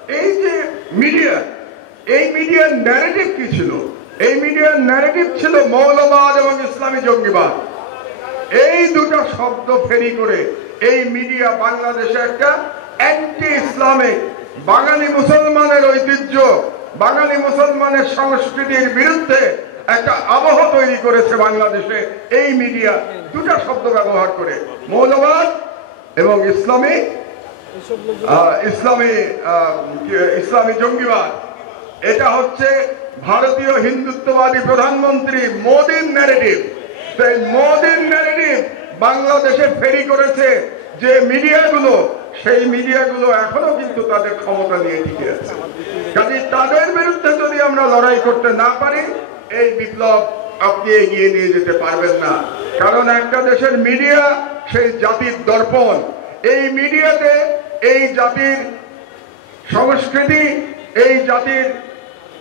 এই যে মিডিয়া, এই মিডিয়ার ন্যারেটিভ কি ছিল? এই মিডিয়ার ন্যারেটিভ ছিল মৌলবাদ এবং ইসলামী জঙ্গিবাদ। এই দুটো শব্দ ফেরি করে এই মিডিয়া বাংলাদেশে একটা অ্যান্টি ইসলামিক, বাঙালি মুসলমানের ঐতিহ্য, বাঙালি মুসলমানের সংস্কৃতির বিরুদ্ধে একটা আবহ তৈরি করেছে বাংলাদেশে। এই মিডিয়া দুটো শব্দ ব্যবহার করে, মৌলবাদ এবং ইসলামী জঙ্গিবাদ। এটা হচ্ছে ভারতীয় হিন্দুত্ববাদী প্রধানমন্ত্রী মোদীর ন্যারেটিভ। সেই মোদীর ন্যারেটিভ বাংলাদেশে ফেরি করেছে যে মিডিয়াগুলো, সেই মিডিয়াগুলো এখনো কিন্তু তাদের ক্ষমতা নিয়ে টিকে আছে। কাজে তাদের বিরুদ্ধে যদি আমরা লড়াই করতে না পারি, এই বিপ্লব আপনি এগিয়ে নিয়ে যেতে পারবেন না। কারণ একটা দেশের মিডিয়া সেই জাতির দর্পণ। এই মিডিয়াতে এই জাতির সংস্কৃতি, এই জাতির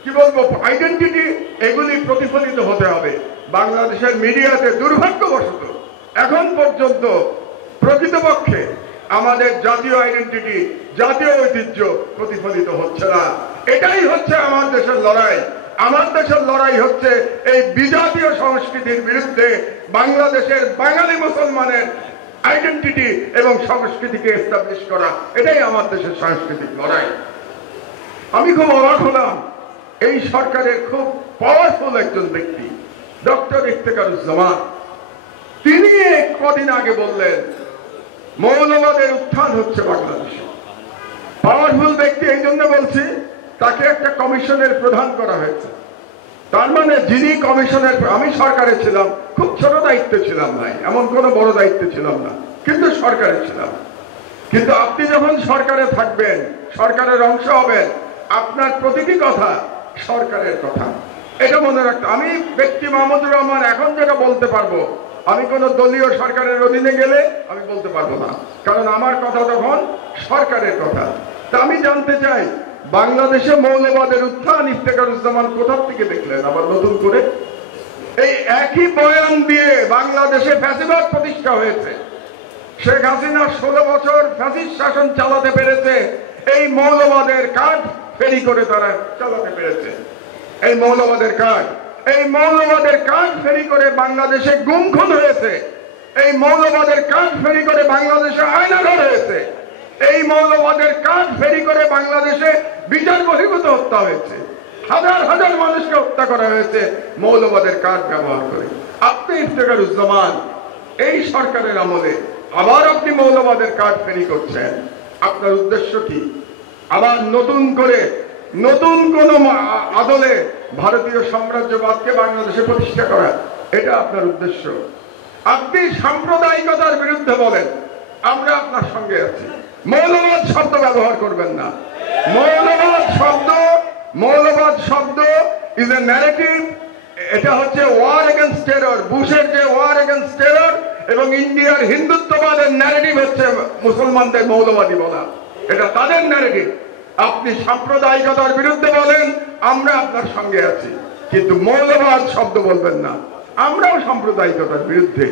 কি বলবো আইডেন্টিটি, এগুলি প্রতিফলিত হতে হবে। বাংলাদেশের মিডিয়াতে দুর্ভাগ্যবশত এখন পর্যন্ত প্রকৃতপক্ষে আমাদের জাতীয় আইডেন্টিটি, জাতীয় ঐতিহ্য প্রতিফলিত হচ্ছে না। এটাই হচ্ছে আমার দেশের লড়াই। আমার দেশের লড়াই হচ্ছে এই বিজাতীয় সংস্কৃতির বিরুদ্ধে বাংলাদেশের বাঙালি মুসলমানের আইডেন্টিটি এবং সংস্কৃতিকে এস্টাবলিশ করা। এটাই আমার দেশের সাংস্কৃতিক লড়াই। আমি খুব অবাক হলাম, এই সরকারের খুব পাওয়ারফুল একজন ব্যক্তি ডক্টর ইফতেখারুজ্জামান, তিনি কদিন আগে বললেন মৌলবাদের উত্থান হচ্ছে বাংলাদেশে। পাওয়ারফুল ব্যক্তি এই জন্য বলছি, তাকে একটা কমিশনের প্রধান করা হয়েছে। তার মানে যিনি কমিশনের, আমি সরকারে ছিলাম, খুব ছোট দায়িত্ব ছিলাম ভাই, এমন কোনো বড় দায়িত্ব ছিলাম না, কিন্তু সরকারে ছিলাম। কিন্তু আপনি যখন সরকারে থাকবেন, সরকারের অংশ হবেন, আপনার প্রতিটি কথা সরকারের কথা, এটা মনে রাখতে। আমি ব্যক্তি মাহমুদুর রহমান এখন যেটা বলতে পারবো, আমি কোন দলীয় সরকারের অধীনে গেলে আমি বলতে পারবো না, কারণ আমার কথা তখন সরকারের কথা। তা আমি জানতে চাই, বাংলাদেশে মৌলবাদের উত্থান ইফতেখারুজ্জামান কোথা থেকে দেখলেন আবার নতুন করে? এই একই বয়ান দিয়ে বাংলাদেশে ফ্যাসিবাদ প্রতিষ্ঠা হয়েছে। শেখ হাসিনা 16 বছর ফ্যাসিস্ট শাসন চালাতে পেরেছে, এই মৌলবাদের কাজ ফেরি করে তারা চালাতে পেরেছে। এই মৌলবাদের কাজ, এই মৌলবাদের কাজ ফেরি করে বাংলাদেশে গুম খুন হয়েছে। এই মৌলবাদের কাজ ফেরি করে বাংলাদেশে আয়নাঘর হয়েছে। এই মৌলবাদের কাজ ফেরি করে বাংলাদেশে বিচার বহির্ভূত হত্যা হয়েছে। হাজার হাজার মানুষকে হত্যা করা হয়েছে মৌলবাদের কাজ ব্যবহার করে। আপনি ইফতেখারুজ্জামান এই সরকারের আমলে আবার আপনি মৌলবাদের কাজ ফেরি করছেন। আপনার উদ্দেশ্য কি? আবার নতুন করে নতুন কোন আদলে ভারতীয় সাম্রাজ্যবাদকে বাংলাদেশে প্রতিষ্ঠা করা, এটা আপনার উদ্দেশ্য। আপনি সাম্প্রদায়িকতার বিরুদ্ধে বলেন, আমরা আপনার সঙ্গে আছি। মৌলবাদ শব্দ ব্যবহার করবেন না। মৌলবাদ শব্দ ইজ এ ন্যারেটিভ। এটা হচ্ছে ওয়ার এগেইনস্ট টেরর। বুশের যে ওয়ার এগেইনস্ট টেরর এবং ইন্ডিয়ার হিন্দুত্ববাদের ন্যারেটিভ হচ্ছে মুসলমানদের মৌলবাদী বলা, এটা তাদের ন্যারেটিভ। আপনি সাম্প্রদায়িকতার বিরুদ্ধে বলেন, আমরা আপনার সঙ্গে আছি, কিন্তু মৌলবাদ শব্দ বলবেন না। আমরাও সাম্প্রদায়িকতার বিরুদ্ধে।